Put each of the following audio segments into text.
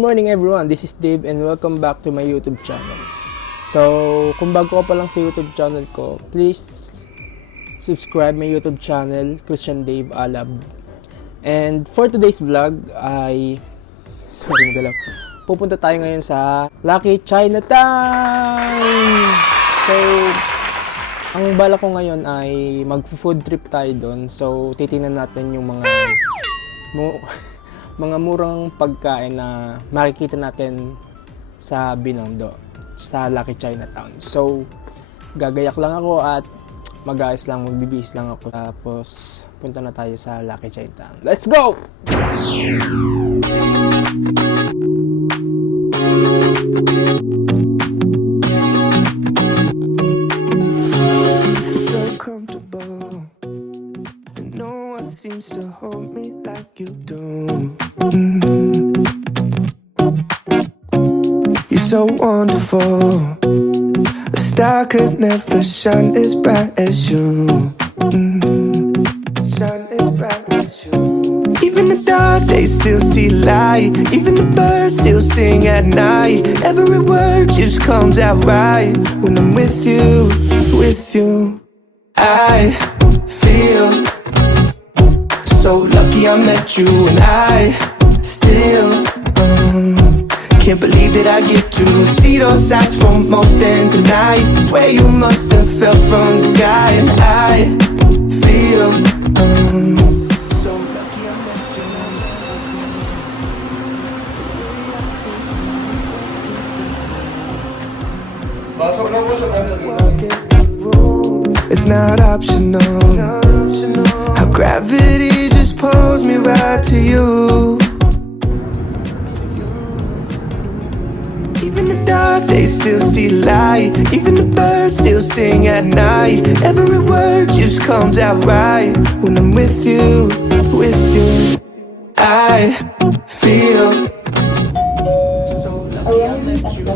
morning everyone, this is Dave and welcome back to my YouTube channel. So, kung bago ka pa lang sa YouTube channel ko, please subscribe my YouTube channel, Christian Dave Alab. And for today's vlog ay pupunta tayo ngayon sa Lucky Chinatown! So, ang bala ko ngayon ay mag-food trip tayo doon. So, titingnan natin yung mga murang pagkain na makikita natin sa Binondo, sa Lucky Chinatown. So, gagayak lang ako at mag-aayos lang, magbibihis lang ako. Tapos, punta na tayo sa Lucky Chinatown. Let's go! So comfortable, and no one seems to hold me like you do. You're so wonderful. A star could never shine as bright as you. Shine as bright as you. Even the dark days still see light. Even the birds still sing at night. Every word just comes out right when I'm with you, with you. I feel so lucky I met you, and I still can't believe that I get to see those eyes for more than tonight. Swear you must have fell from the sky, and I feel so lucky I met you. Pasok na po sa kanya. Walk in the room. It's not optional. How gravity just pulls me right to you. Even the dark, they still see light. Even the birds still sing at night. Every word just comes out right when I'm with you, with you. I feel so lucky I met you.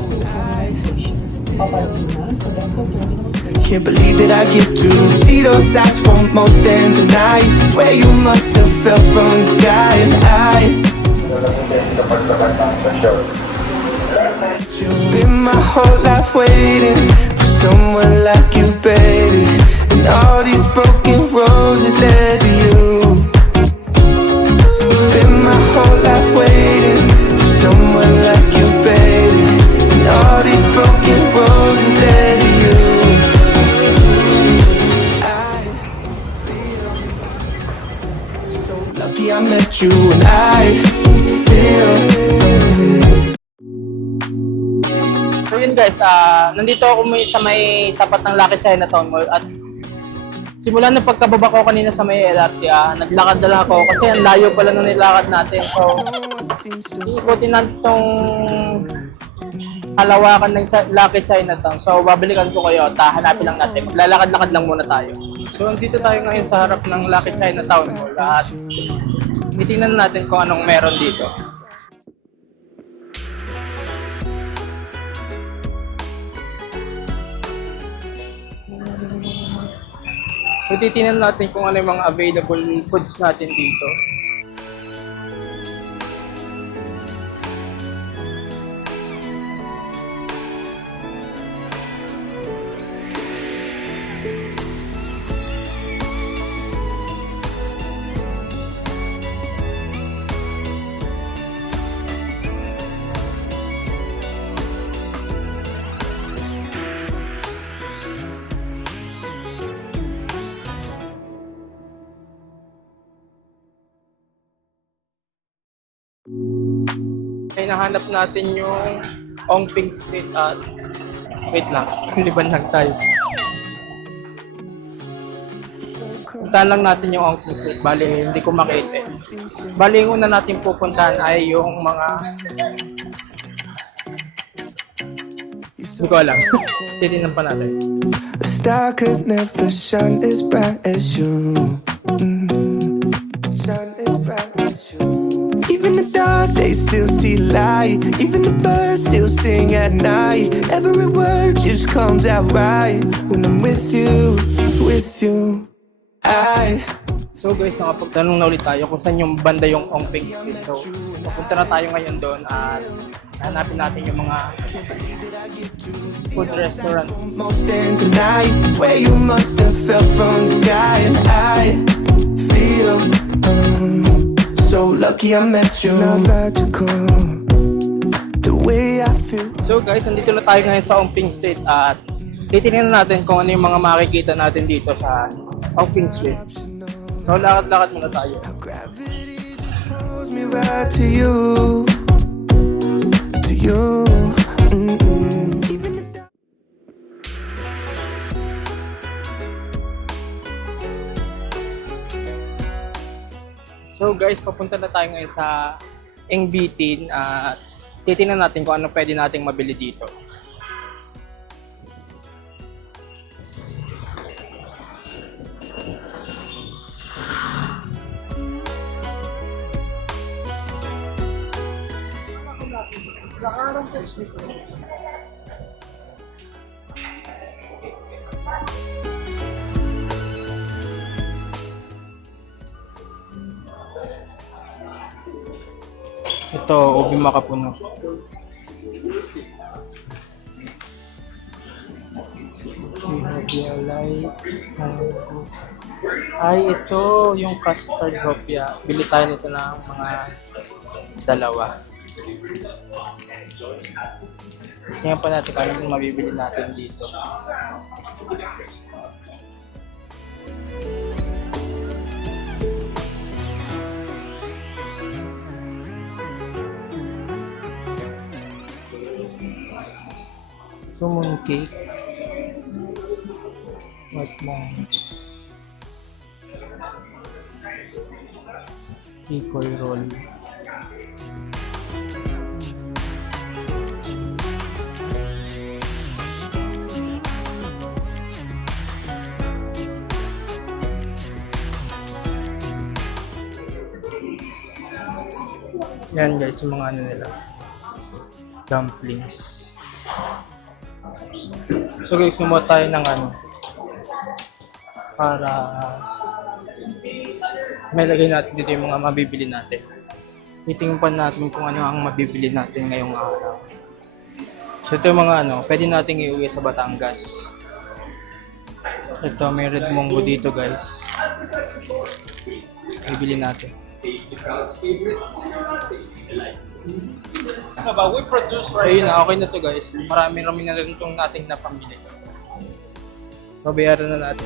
Can't believe that I get to see those eyes for more than tonight. Swear you must have fell from the sky, and I spend my whole life waiting for someone like you, baby. And all these broken roses led to you. Spend my whole life waiting for someone like you, baby. And all these broken roses led to you. I feel so lucky I met you, and I still. So yun guys, nandito ako sa may tapat ng Lucky Chinatown Mall at simula ng pagkababa ko kanina sa may LRT, naglakad na lang ako kasi ang layo pala nung nilakad natin. So, iikutin natin itong halawakan ng Lucky Chinatown. So, babalikan ko kayo at hanapin lang natin. Maglalakad-lakad lang muna tayo. So, nandito tayo ngayon sa harap ng Lucky Chinatown Mall at titingnan natin kung anong meron dito. So, titingnan natin kung ano yung mga available foods natin dito. Ay, nahanap natin yung Ongping Street at wait lang, liban lang tayo. Puntahan lang natin yung Ongping Street, bali hindi ko makita. Bali yung una natin pupuntahan ay yung mga hindi ko alam. Titignan pa natin. A star could never shine as bright as you. Shine as bright as you. Even the dark, they still see light. Even the birds still sing at night. Every word just comes out right when I'm with you, with you. I So guys, nakapagtanong na ulit tayo kung saan yung banda yung Ongping Street. So, papunta na tayo ngayon doon at hanapin natin yung mga food restaurant. More than tonight. Swear you must have fell from the sky, and I feel so lucky I met you. It's not logical the way I feel. So guys, nandito na tayo ngayon sa Ongping Street at titingnan natin kung ano yung mga makikita natin dito sa Ongping Street. So lakad-lakad muna tayo. Gravity just pulls me right to you, to you. Even if So guys, papunta na tayo ngayon sa Engbitin at titingnan natin kung ano pwede nating mabili dito. Ito, ubi makapuno. Ay, ito yung custard hopia. Bili tayo nito ng mga dalawa. Tingnan pa natin kung ano yung mabibili natin dito. Ito mooncake. What lang? Ikoy roll. Yan guys, yung mga ano nila. Dumplings. So guys, sumuha tayo ng ano para may lagay natin dito yung mga mabibili natin. Titingnan pa natin kung ano ang mabibili natin ngayong araw. So ito yung mga ano, pwede nating iuwi sa Batangas. Ito, may red mongo dito guys. Bibili natin. So yun na, okay na to guys. Marami na rin itong nating napamili. Babayaran na natin.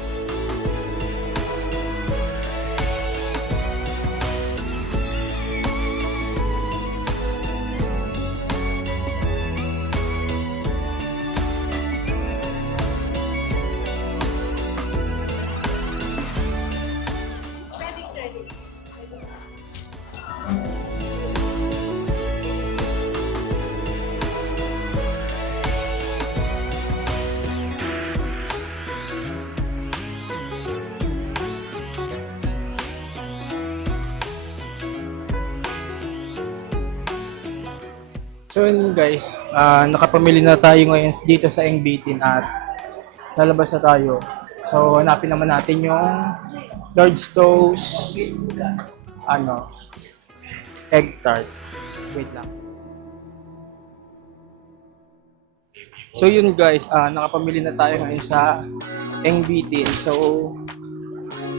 So yun guys, nakapamili na tayo ngayon dito sa Engbitin at lalabas na tayo. So hanapin naman natin yung Lord's Toast, egg tart. Wait lang. So yun guys, nakapamili na tayo ngayon sa Engbitin. So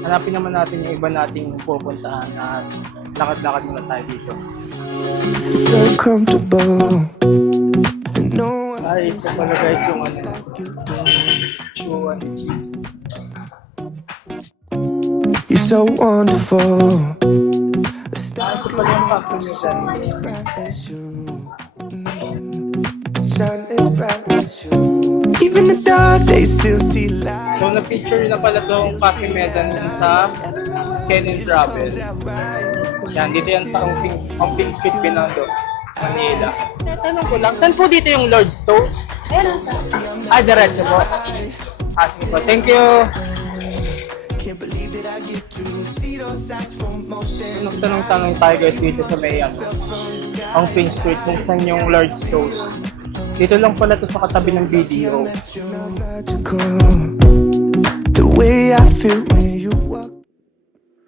hanapin naman natin yung iba nating pupuntahan at lakad-lakad muna tayo dito. so comfortable, and no one Ay, ito pala guys yung Chuan G. you're so wonderful. Ito pala yung coffee nyo dyan. As bright as you, shine as bright as you. Even the dark days still see light. So, na-feature na pala itong Coffee Mezan dun sa Sen and Travel. Yan, dito yan sa Ongping Street, Binondo, Manila. Tanong ko lang, saan po dito yung Lord's Toast? Ay, diretso po. Sige po, thank you. Can't believe that I get to see those eyes from more than Tanong-tanong tayo guys dito sa may Ongping Street kung saan yung Lord's Toast. Dito lang pala to sa katabi ng video. It's not logical the way I feel when you walk.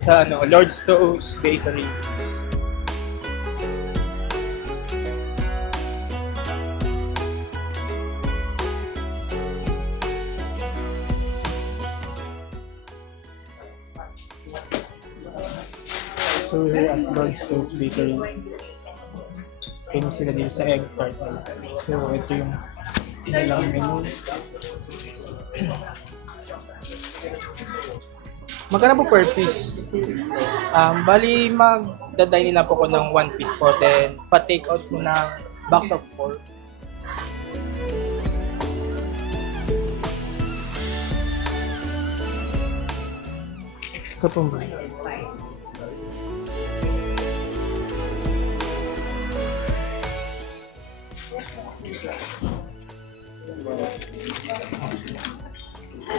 sa Lord's Toast Bakery. So here at Lord's Toast Bakery, famous sila dito sa egg tart. So ito yung nilang menu. Magkano po per piece? Bali magdadine nila po ko ng 1 piece po, then pa-take out mo ng box of 4. Ito po ba?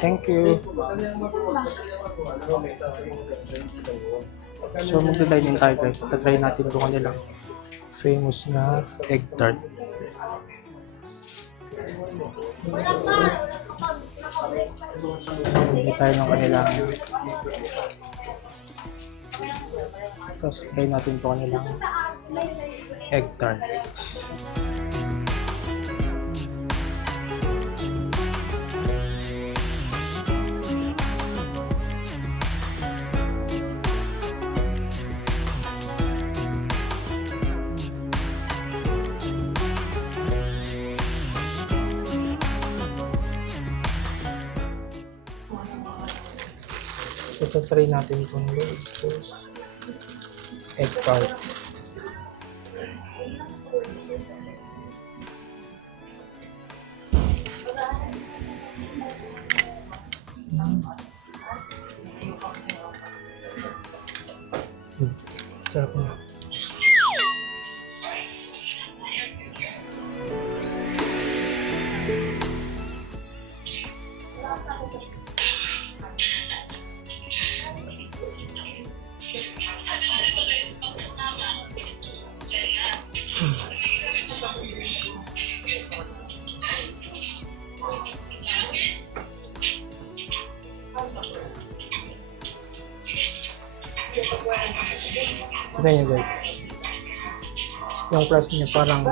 Thank you. So magda-dine in tayo guys. Tatry natin kung nilang famous na egg tart. Hindi tayo ng kanilang. Tapos try natin kung nilang egg tart. So, try natin itong Lord's egg tart. Sarap na. Tignan nyo guys. Yung crust niya parang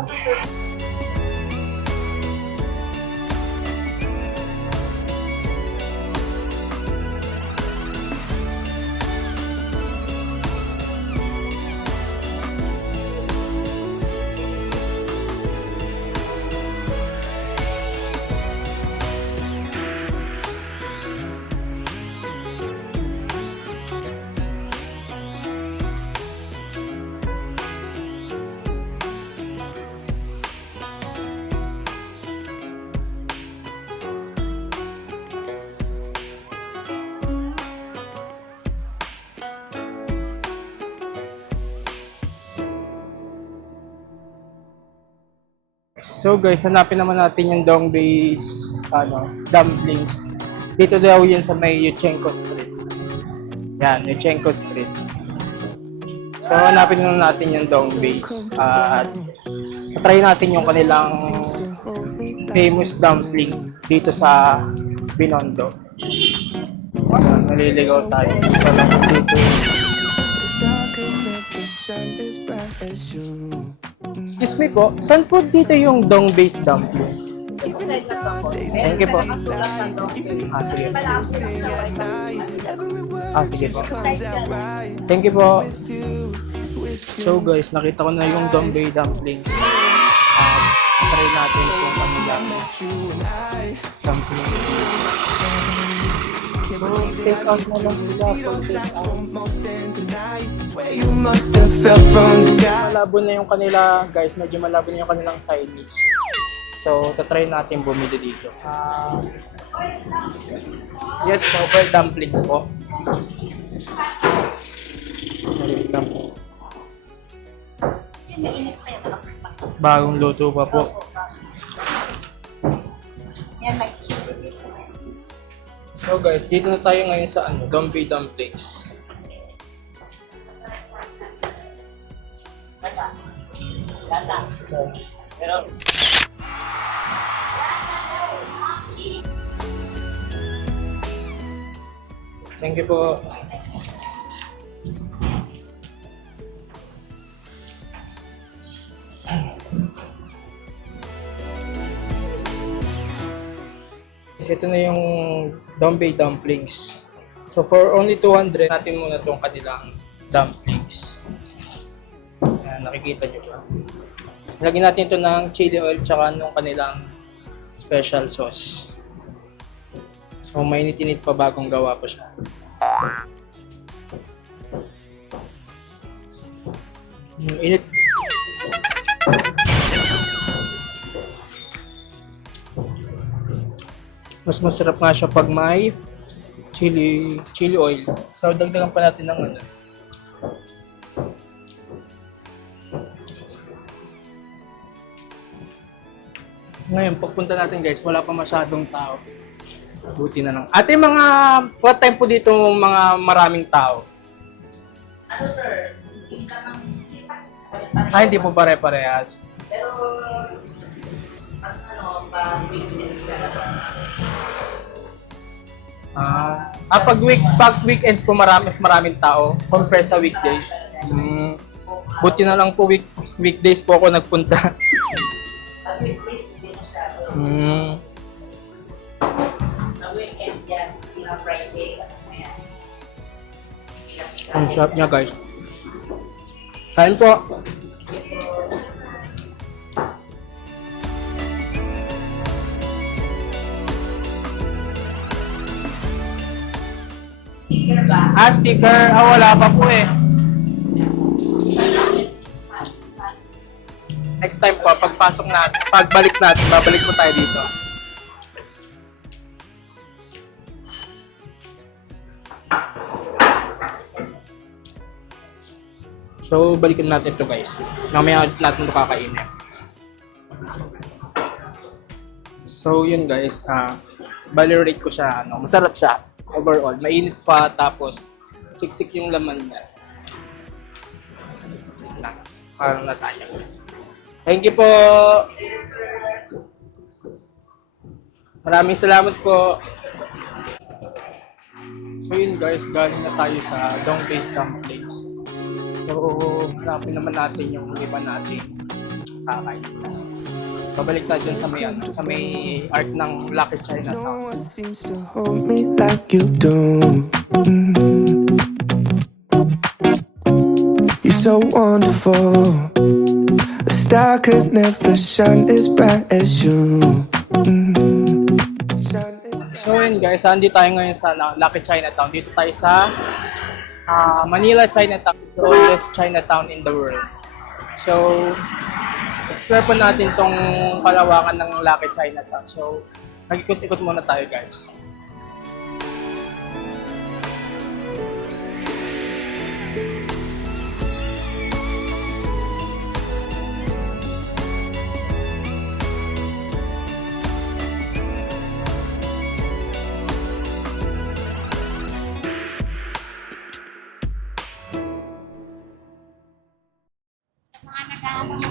so guys, hanapin naman natin yung Dongbei's dumplings. Dito daw yun sa may Yuchenko Street. Yan, Yuchenko Street. So hanapin naman natin yung Dongbei's at try natin yung kanilang famous dumplings dito sa Binondo. Naliligaw tayo. Dito. Excuse me po, saan po dito yung Dongbei's dumplings? Thank you po. Sige. Sige po. Thank you po. So guys, nakita ko na yung Dongbei dumplings. Try natin kung ano lang dumplings dito. So, take out na lang sila for take out. Malabo na yung kanila, guys. Medyo malabo na yung kanilang signage. So, tatry natin bumili dito. Yes po, well dumplings po. Bagong luto pa po. Yan, may So guys, dito na tayo ngayon sa Dongbei dumplings. Thank you po. guys, ito na yung Dombey dumplings. So for only 200, natin muna itong kanilang dumplings. Ayan, nakikita nyo ba? Lagyan natin ito ng chili oil tsaka nung kanilang special sauce. So mainit-init pa bagong gawa ko siya. Init. Mas masarap nga siya pag may chili oil. So dagdagan pa natin ng ano. Ngayon, pagpunta natin guys, wala pa masyadong tao. Buti na lang. Ate, mga what time po dito mga maraming tao? Ano sir, hindi ka nang Hindi po pare-parehas. pero ano, pag weekends ka na Pag weekends po mas maraming tao compare sa weekdays. Buti na lang po weekdays po ako nagpunta. pag weekdays, hindi masyado. Pag weekends yan, sila Friday, ano na yan. Ang sarap niya guys. Kain po. Sticker ba? Sticker. Wala pa po eh. Next time po, pagbalik natin, babalik po tayo dito. So, balikan natin to guys. Mamaya ulit natin ito kakainin. So, yun guys. Bali-rate ko siya. Masarap siya. Overall. Mainit pa. Tapos, siksik yung laman niya. Parang na tayo. Thank you po. Maraming salamat po. So yun guys, galing na tayo sa Dombey dumplings. So, hanapin naman natin yung iba natin kakain. Pabalik tayo dyan sa may art ng Lucky No Chinatown. one seems to hold me like you do. You're so wonderful. A star could never shine as bright as you. So yun guys, andito tayo ngayon sa Lucky Chinatown. Dito tayo sa Manila Chinatown. It's the oldest Chinatown in the world. So, explore po natin tong kalawakan ng Lucky Chinatown. So, nag-ikot-ikot muna tayo guys.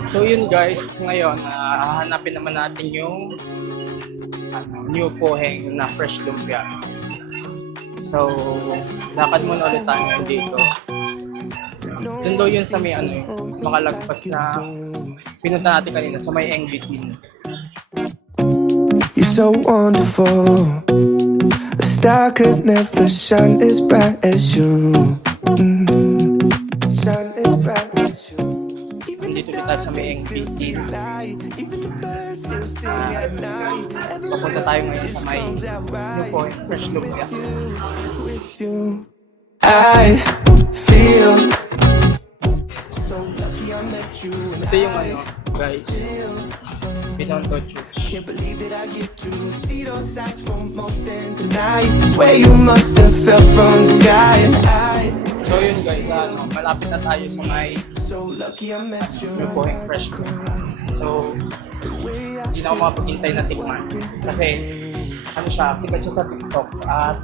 So yun guys, ngayon hahanapin naman natin yung new poheng na fresh lumpia. So, lakad muna ulit tayo ngayon dito. Doon daw yun sa may makalagpas na pinunta natin kanina sa may Englitin. You're so wonderful. A star could never shine as bright as you. Shine as bright as you. Dito ulit tayo sa may Englitin. Papunta tayo ngayon sa may new poheng fresh lumpia. I feel so lucky I met you. Ito yung guys, Binondo Church. Can't believe that I get to see those eyes for more than tonight. Swear you must have fell from the sky. And I So yun guys, malapit na tayo sa may so lucky I met you. new poheng fresh lumpia. So, hindi na ako makapaghintay na tikman. Kasi, sikat siya sa TikTok at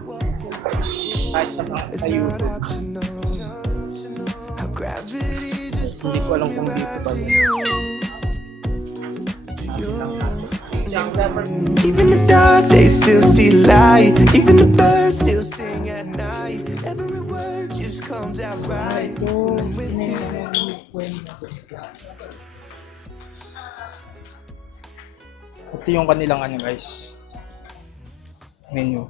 kahit sa YouTube. How gravity just Hindi ko alam kung dito ba yun. Sabi lang natin. even the dark they still see light. Even the birds still sing at night. Every word just comes out right. When I'm with you. Ito yung kanilang guys. menu.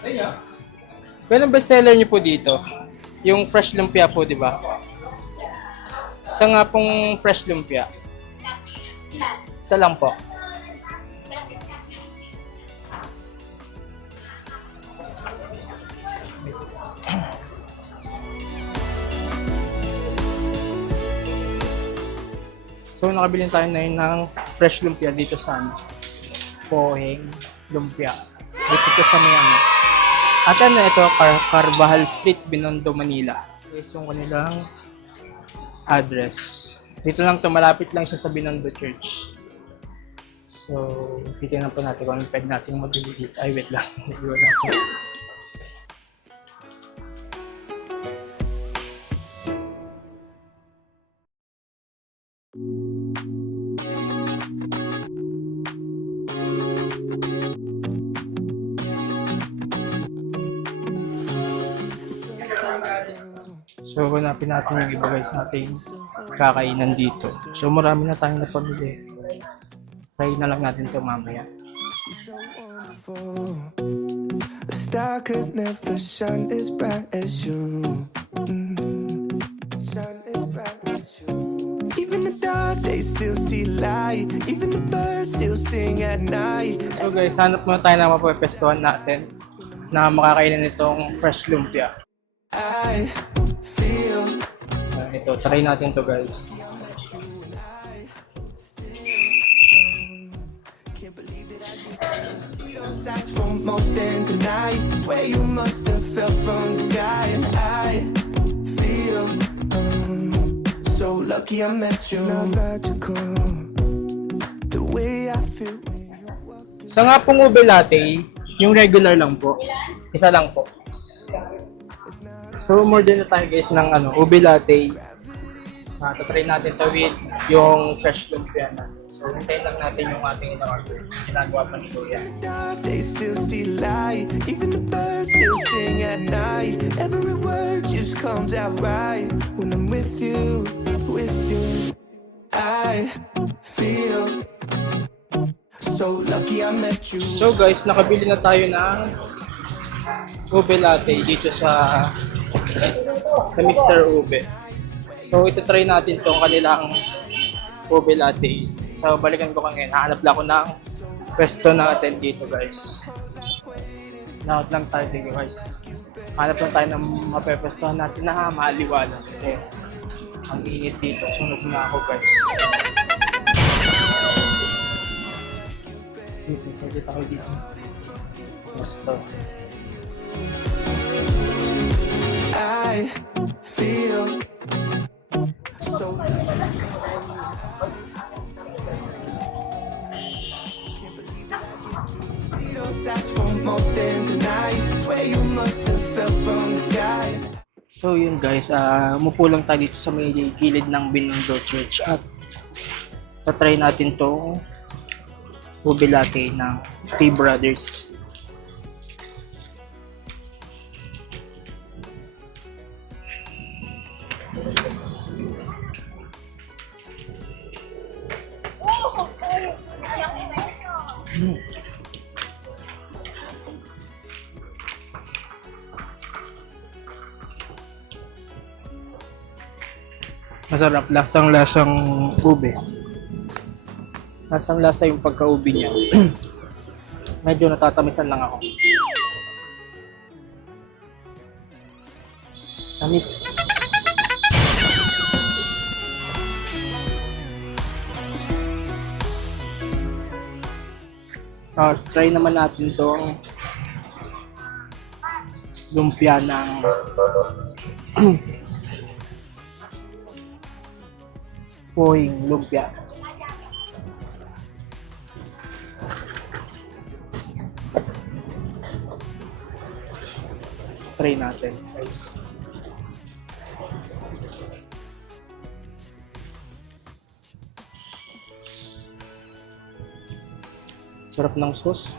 Kaya ang bestseller niyo po dito, yung fresh lumpia po, di ba? Isa nga pong fresh lumpia. Isa lang po. So, nakabili tayo na yun ng fresh lumpia dito sa Pohing Lumpia. Dito to sa Miami. At ano ito, Carvajal Street, Binondo, Manila. Is yung kanilang address. Dito lang to, malapit lang siya sa Binondo Church. So, titignan po natin kung anong pwede natin mabili dito. Ay, wait lang. Nag-iwan natin. So, hanapin natin yung iba guys natin kakainan dito. So, marami na tayong napamili. Try na lang natin ito mamaya. So wonderful. A star could never shine as bright as you. Shine as bright as you. Even the dark days still see light. Even the birds still sing at night. So guys, hanap muna tayo na mapapestuhan natin na makakainan itong fresh lumpia. I feel Ito, try natin to guys. can't believe that I see those eyes for more than tonight. Swear you must have fell from the sky, and I feel so lucky I met you. It's not logical the way I feel when you walk. Sa nga pong ube latte, yung regular lang po. Isa lang po. So, more din na tayo guys ng ube latte. Tatry natin to with yung fresh lumpia na. So, hintayin lang natin yung ating in-order. Ginagawa pa ni Kuya. Dark, they still see light. Even the birds still sing at night. Every word just comes out right when I'm with you, with you. I feel so lucky I met you. So guys, nakabili na tayo ng ube latte dito sa Mr. Ube. So, ito try natin tong kanilang ube latte. So, balikan ko ngayon. Hanap lang ako ng pwesto natin dito, guys. Hanap lang tayo dito, guys. Hanap lang tayo ng mapepwestohan natin na maaliwalas kasi ang init dito. Sunog na ako, guys. Dito tayo dito. Pwesto. I feel so see those eyes for more than tonight. Swear you must have fell from the sky. So yun guys, umupo lang tayo dito sa may gilid ng Binondo Church at tatry natin tong ube latte ng Three Brothers. Masarap, lasang-lasang ube. Lasang-lasa yung pagka-ube niya. Medyo natatamisan lang ako. Tamis. Try naman natin tong lumpia ng Pohing Lumpia. Try natin, guys. Sarap ng sauce.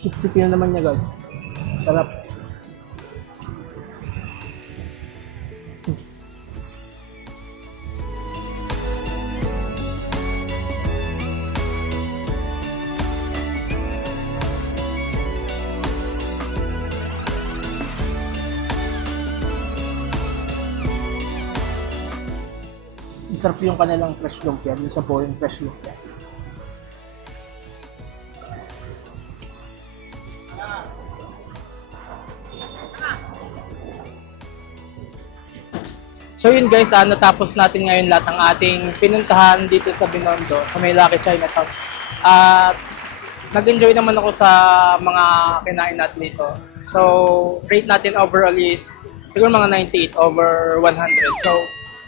Sip-sipin na naman niya guys. Sarap. Sarap yung kanilang fresh lumpia. Isa po yung fresh lumpia. So yun guys, natapos natin ngayon lahat ng ating pinuntahan dito sa Binondo, sa may Lucky Chinatown. At nag-enjoy naman ako sa mga kinain natin dito. So, rate natin overall is siguro mga 98 over 100. So,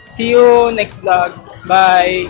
see you next vlog. Bye!